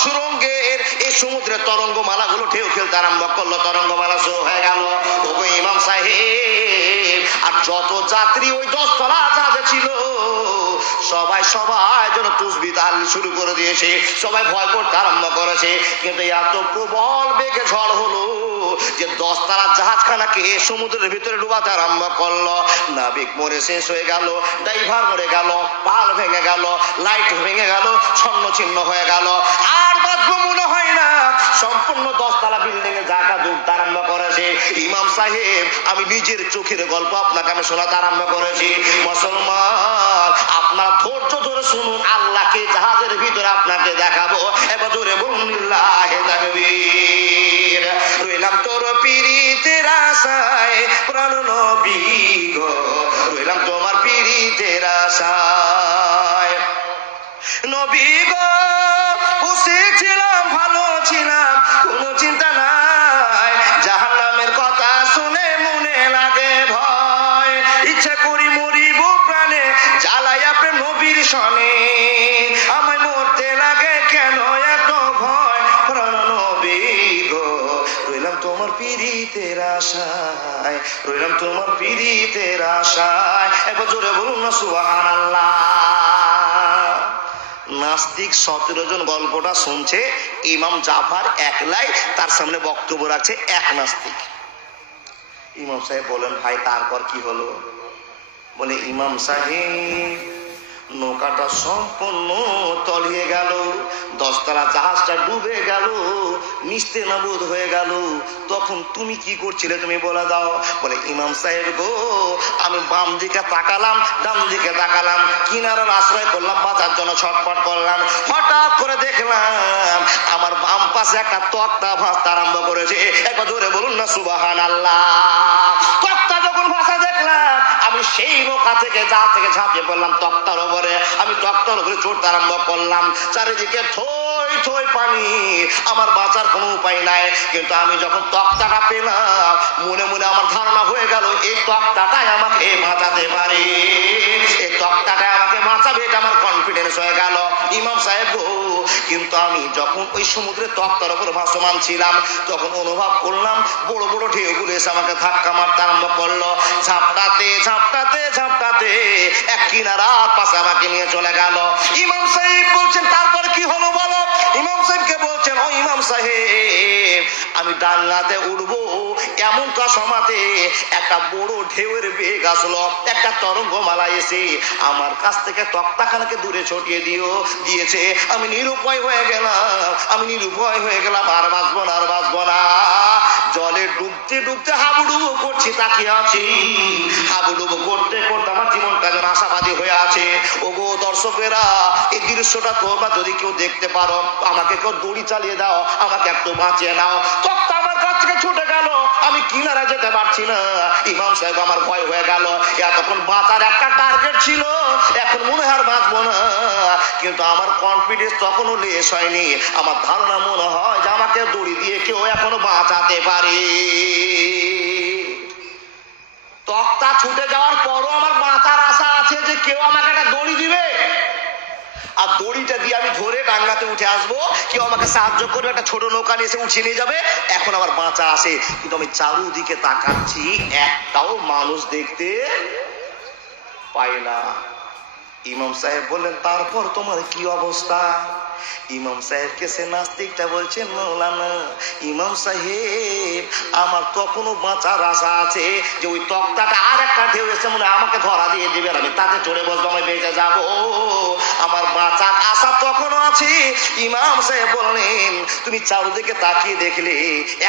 সুরঙ্গের এই সমুদ্রের তরঙ্গমালা গুলো ঢেউ খেলতে আরম্ভ করলো, তরঙ্গমালা শুরু হয়ে গেল। ওগো ইমাম সাহেব, আর যত যাত্রী ওই 10 তলা জাহাজে ছিল সবাই যেন তুসবিহ তাহলিল শুরু করে দিয়েছে, সবাই ভয় করতে আরম্ভ করেছে। কিন্তু এত প্রবল বেগে ঝড় হলো যে 10 তলা জাহাজখানাকে সমুদ্রের ভিতরে ডুবাতে আরম্ভ করলো। নাবিক মরে শেষ হয়ে গেল, ড্রাইভার মরে গেল, পাল ভেঙে গেল, লাইট ভেঙে গেল, ছন্ন ছিন্ন হয়ে গেল। আর বাঁচবো মনে হয় না। সম্পূর্ণ 10 তলা বিল্ডিং এ জায়গা ডুবতে আরম্ভ করেছে। ইমাম সাহেব, আমি নিজের চোখের গল্প আপনাকে আমি শোনাতে আরম্ভ করেছি। মুসলমান, আপনার ধৈর্য ধরে শুনুন, আল্লাহকে জাহাজের ভিতরে আপনাকে দেখাবো। এবার জোরে বলুন লিল্লাহি তাকবীর। রইলাম তোর পীরিতের আশায় প্রাণ নবী গো, রইলাম তোমার পীরিতের আশায় নবী গো। বসে ছিলাম, ভালো ছিলাম, কোনো চিন্তা নাই, জাহান্নামের কথা শুনে মনে লাগে ভয়। ইচ্ছা করি মরিব প্রাণে, জ্বালাই আপনি নবীর সনে, আমায় মরতে লাগে কেন এত ভয়। প্রাণ নবী গো, রইলাম তোমার পীরিতের আশায়, রইলাম তোমার পীরিতের আশায়। একবার জোরে বলুন না সুবহানাল্লাহ। নাস্তিক 17 জন গল্পটা শুনছে, ইমাম জাফর একলাই তার সামনে বক্তব্য রাখছে, এক নাস্তিক। ইমাম সাহেব বলেন, ভাই তারপর কি হলো? বলে, ইমাম সাহেব নৌকাটা সম্পূর্ণ তলিয়ে গেল, 10 তলা জাহাজটা ডুবে গেল, নিস্তে নাবুদ হয়ে গেল। তখন তুমি কি করছিলে তুমি বলে দাও। বলে ইমাম সাহেব গো, আমি বাম দিকে তাকালাম, ডান দিকে তাকালাম, কিনারার আশ্রয় করলাম, বাঁচার জন্য ছটফট করলাম। হঠাৎ করে দেখলাম আমার বাম পাশে একটা তক্তা ভাসতে আরম্ভ করেছে। একবার জোরে বলুন না সুবহানাল্লাহ। তক্তা যখন ভাসা দেখলাম, আমি সেই নৌকা থেকে ঝাঁপিয়ে পড়লাম তক্তার উপরে। আমি তক্তার উপরে চড়তে আরম্ভ করলাম। চারিদিকে থই থই পানি, আমার বাঁচার কোনো উপায় নাই। কিন্তু আমি যখন তক্তাটা পেলাম, মনে মনে আমার ধারণা হয়ে গেল এই তক্তাটাই আমাকে বাঁচাতে পারে, এই তক্তাটাই আমাকে বাঁচাবে, এটা আমার কনফিডেন্স হয়ে গেল। ইমাম সাহেব গো, কিন্তু আমি যখন ওই সমুদ্রের তক্তার উপর ভাসমান ছিলাম, তখন অনুভব করলাম বড় বড় ঢেউগুলো এসে আমাকে ধাক্কা মারতে আরম্ভ করলো। ঝাপটাতে ঝাপটাতে ঝাপটাতে এক কিনারার পাশে আমাকে নিয়ে চলে গেল। ইমাম সাহেব বলছেন তারপর কি হলো বলো। ইমাম সাহেবকে বলছেন, ও ইমাম সাহেব, আমি ডাঙ্গাতে উঠবো এমনটা সমাতে একটা বড় ঢেউয়ের বেগ আসলো, একটা তরঙ্গমালা এসে আমার কাছ থেকে তক্তাখানাকে দূরে ছড়িয়ে দিয়েছে। আমি নিরুপায় হয়ে গেলাম, আর বাঁচবো না। জলে ডুবতে ডুবতে হাবুডুবু করছি, তাকিয়ে আছি। হাবুডুবু করতে করতে আমার জীবনটা যেন আশাবাদী হয়ে আছে। ওগো দর্শকেরা, এই দৃশ্যটা তোমরা যদি কেউ দেখতে পারো, আমাকে কেউ দড়ি চালিয়ে দাও, আমাকে একটু বাঁচিয়ে নাও। তক্তা আমার কাছ থেকে ছুটে গেল, আমি কিনারা যেতে পারছি না। ইমাম সাহেব আমার ভয় হয়ে গেল। এতক্ষণ বাঁচার একটা টার্গেট ছিল, এখন মনে হয় আর বাঁচবো না। কিন্তু আমার কনফিডেন্স তখনও লেস হয়নি। আমার ধারণা মনে হয় যে আমাকে দড়ি দিয়ে কেউ এখনো বাঁচাতে পারে। তক্তা ছুটে যাওয়ার পরও আমার বাঁচার আশা আছে যে কেউ আমাকে একটা দড়ি দিবে, আর দড়িটা দিয়ে আমি ধরে ডাঙ্গাতে উঠে আসবো, কেউ আমাকে সাহায্য করবে, একটা ছোট নৌকা নিয়ে এসে উঠিয়ে নিয়ে যাবে। এখন আমার বাঁচা আসে। কিন্তু আমি চারুদিকে তাকাচ্ছি, একটাও মানুষ দেখতে পাই না। ইমাম সাহেব বললেন, তারপর তোমার কি অবস্থা? ইমাম সাহেবকে সে নাস্তিকটা বলছেন, মৌলানা ইমাম সাহেব, আমার তখনও বাঁচার আশা আছে যে ওই তক্তাটা আর একটা ঢেউ এসে মনে আমাকে ধরা দিয়ে দেবে, আমি তাতে চড়ে বসবো, আমি বেঁচে যাব, আমার বাঁচার আশা তখনও আছে। ইমাম সাহেব বললেন, তুমি চারদিকে তাকিয়ে দেখলে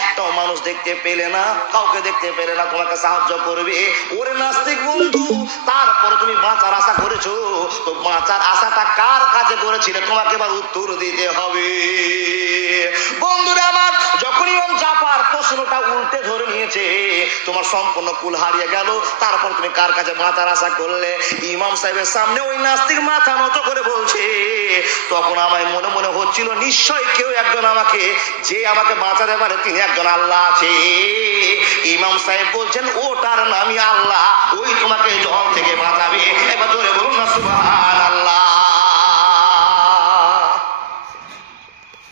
একটাও মানুষ দেখতে পেলে না, কাউকে দেখতে পেলে না তোমাকে সাহায্য করবে। ওরে নাস্তিক বন্ধু, তারপরে তুমি বাঁচার আশা করেছো, তো বাঁচার আশাটা কার কাছে করেছিলে তোমাকে এবার উত্তর দিতে হবে। বন্ধুরা আমার, যখন ইমাম জাফর প্রশ্নটা উল্টে ধরে নিয়েছে, তোমার সম্পূর্ণ কুল হারিয়ে গেল, তারপর তুমি কার কাছে বাঁচার আশা করলে? ইমাম সাহেবের সামনে ওই নাস্তিক মাথা নত করে বলছে। তখন আমায় মনে মনে হচ্ছিল নিশ্চয় কেউ একজন যে আমাকে বাঁচাতে পারে, তিনি একজন আল্লাহ আছে। ইমাম সাহেব বলছেন, ওটার নামই আল্লাহ, ওই তোমাকে জল থেকে বাঁচাবে। এবার জোরে বলুন না সুবহানাল্লাহ।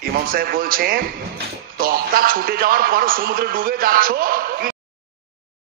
ইমাম সাহেব বলছেন, তক্তা ছুটে যাওয়ার পর সমুদ্রে ডুবে যাচ্ছ,